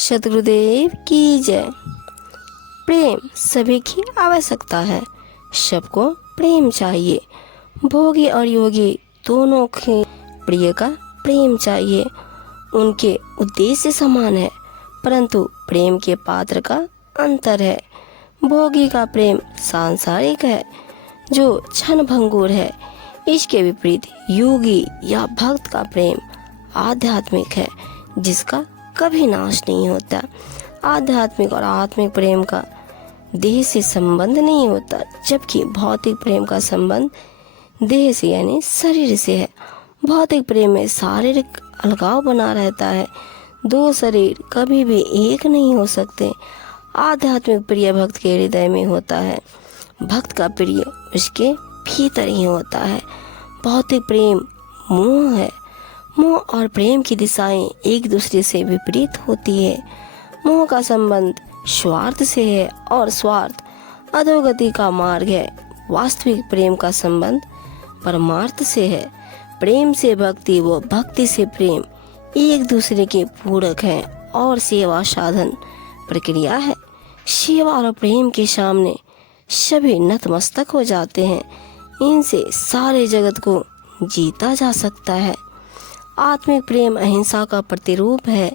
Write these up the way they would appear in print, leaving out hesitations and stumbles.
सद्गुरुदेव की जय। प्रेम सभी की आवश्यकता है। सबको प्रेम चाहिए। भोगी और योगी दोनों के प्रिय का प्रेम चाहिए। उनके उद्देश्य समान है, परंतु प्रेम के पात्र का अंतर है। भोगी का प्रेम सांसारिक है, जो क्षण भंगुर है। इसके विपरीत योगी या भक्त का प्रेम आध्यात्मिक है, जिसका कभी नाश नहीं होता। आध्यात्मिक और आत्मिक प्रेम का देह से संबंध नहीं होता, जबकि भौतिक प्रेम का संबंध देह से यानी शरीर से है। भौतिक प्रेम में शारीरिक अलगाव बना रहता है। दो शरीर कभी भी एक नहीं हो सकते। आध्यात्मिक प्रिय भक्त के हृदय में होता है। भक्त का प्रिय उसके भीतर ही होता है। भौतिक प्रेम मोह है। मोह और प्रेम की दिशाएं एक दूसरे से विपरीत होती है। मोह का संबंध स्वार्थ से है और स्वार्थ अधोगति का मार्ग है। वास्तविक प्रेम का संबंध परमार्थ से है। प्रेम से भक्ति व भक्ति से प्रेम एक दूसरे के पूरक हैं और सेवा साधन प्रक्रिया है। सेवा और प्रेम के सामने सभी नतमस्तक हो जाते हैं। इनसे सारे जगत को जीता जा सकता है। आत्मिक प्रेम अहिंसा का प्रतिरूप है।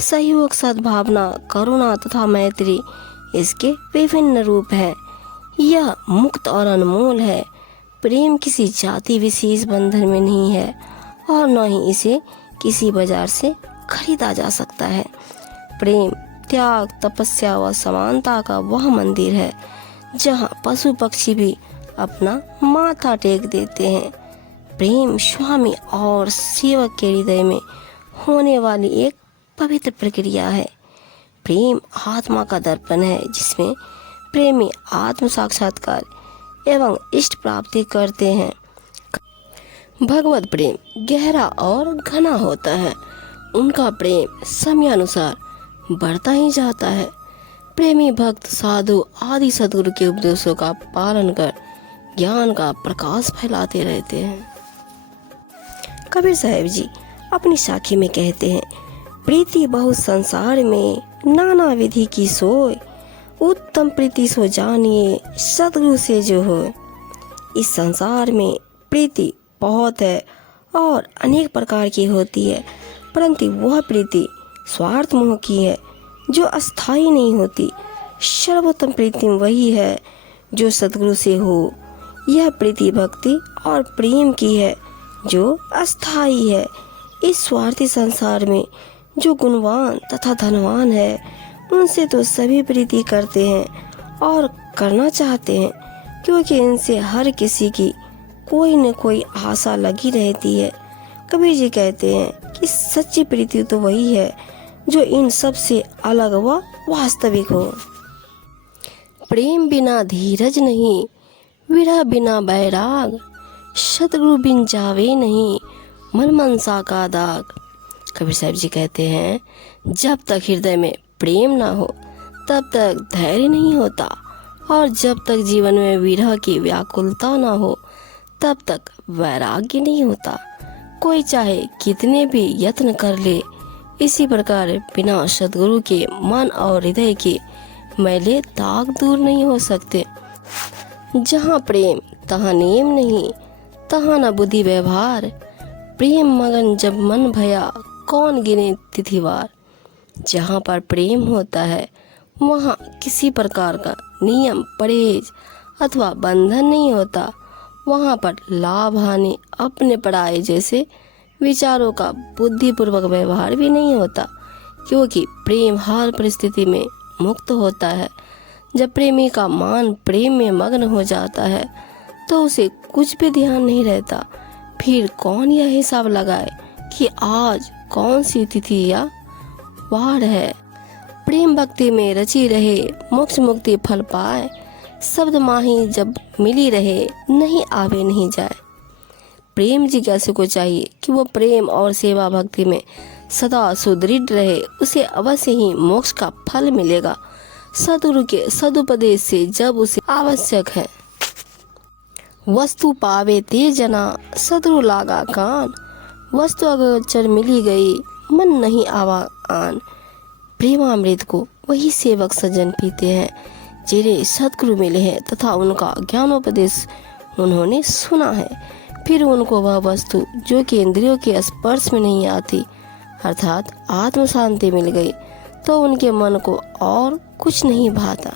सहयोग, सद्भावना, करुणा तथा मैत्री इसके विभिन्न रूप हैं। यह मुक्त और अनमोल है। प्रेम किसी जाति विशेष बंधन में नहीं है और न ही इसे किसी बाजार से खरीदा जा सकता है। प्रेम त्याग, तपस्या व समानता का वह मंदिर है जहाँ पशु पक्षी भी अपना माथा टेक देते हैं। प्रेम स्वामी और सेवक के हृदय में होने वाली एक पवित्र प्रक्रिया है। प्रेम आत्मा का दर्पण है, जिसमें प्रेमी आत्म साक्षात्कार एवं इष्ट प्राप्ति करते हैं। भगवत प्रेम गहरा और घना होता है। उनका प्रेम समयानुसार बढ़ता ही जाता है। प्रेमी भक्त साधु आदि सद्गुरु के उपदेशों का पालन कर ज्ञान का प्रकाश फैलाते रहते हैं। कबीर साहब जी अपनी साखी में कहते हैं, प्रीति बहुत संसार में नाना विधि की सोय, उत्तम प्रीति सो जानिए सद्गुरु से जो हो। इस संसार में प्रीति बहुत है और अनेक प्रकार की होती है, परंतु वह प्रीति स्वार्थ मोह की है जो अस्थायी नहीं होती। सर्वोत्तम प्रीति वही है जो सद्गुरु से हो। यह प्रीति भक्ति और प्रेम की है जो अस्थायी है। इस स्वार्थी संसार में जो गुणवान तथा धनवान है, उनसे तो सभी प्रीति करते हैं और करना चाहते हैं, क्योंकि इनसे हर किसी की कोई न कोई आशा लगी रहती है। कबीर जी कहते हैं कि सच्ची प्रीति तो वही है जो इन सब से अलग व वास्तविक हो। प्रेम बिना धीरज नहीं, विरह बिना बैराग, सतगुरु बिन जावे नहीं मन मनसा का दाग। कबीर साहब जी कहते हैं, जब तक हृदय में प्रेम ना हो तब तक धैर्य नहीं होता, और जब तक जीवन में विरह की व्याकुलता ना हो तब तक वैराग्य नहीं होता। कोई चाहे कितने भी यत्न कर ले, इसी प्रकार बिना सद्गुरु के मन और हृदय के मैले दाग दूर नहीं हो सकते। जहाँ प्रेम तहाँ नेम नहीं, तहाँ न बुद्धि व्यवहार। प्रेम मगन जब मन भया, कौन गिने तिथिवार। जहाँ पर प्रेम होता है वहाँ किसी प्रकार का नियम, परहेज अथवा बंधन नहीं होता। वहाँ पर लाभ हानि, अपने पराये जैसे विचारों का बुद्धिपूर्वक व्यवहार भी नहीं होता, क्योंकि प्रेम हर परिस्थिति में मुक्त होता है। जब प्रेमी का मन प्रेम में मग्न हो जाता है तो उसे कुछ भी ध्यान नहीं रहता। फिर कौन यह हिसाब लगाए कि आज कौन सी तिथि या वार है। प्रेम भक्ति में रची रहे, मोक्ष मुक्ति फल पाए। शब्द माही जब मिली रहे, नहीं आवे नहीं जाए। प्रेम जिज्ञासु को चाहिए कि वो प्रेम और सेवा भक्ति में सदा सुदृढ़ रहे। उसे अवश्य ही मोक्ष का फल मिलेगा, सद्गुरु के सदुपदेश से, जब उसे आवश्यक है। वस्तु पावे ते जना, सद्गुरु लागा कान। वस्तु अगोचर मिली गई, मन नहीं आवा आन। प्रेमामृत को वही सेवक सज्जन पीते हैं जिन्हें सद्गुरु मिले हैं तथा उनका ज्ञानोपदेश उन्होंने सुना है। फिर उनको वह वस्तु जो कि इंद्रियों के स्पर्श में नहीं आती अर्थात आत्म शांति मिल गई तो उनके मन को और कुछ नहीं भाता।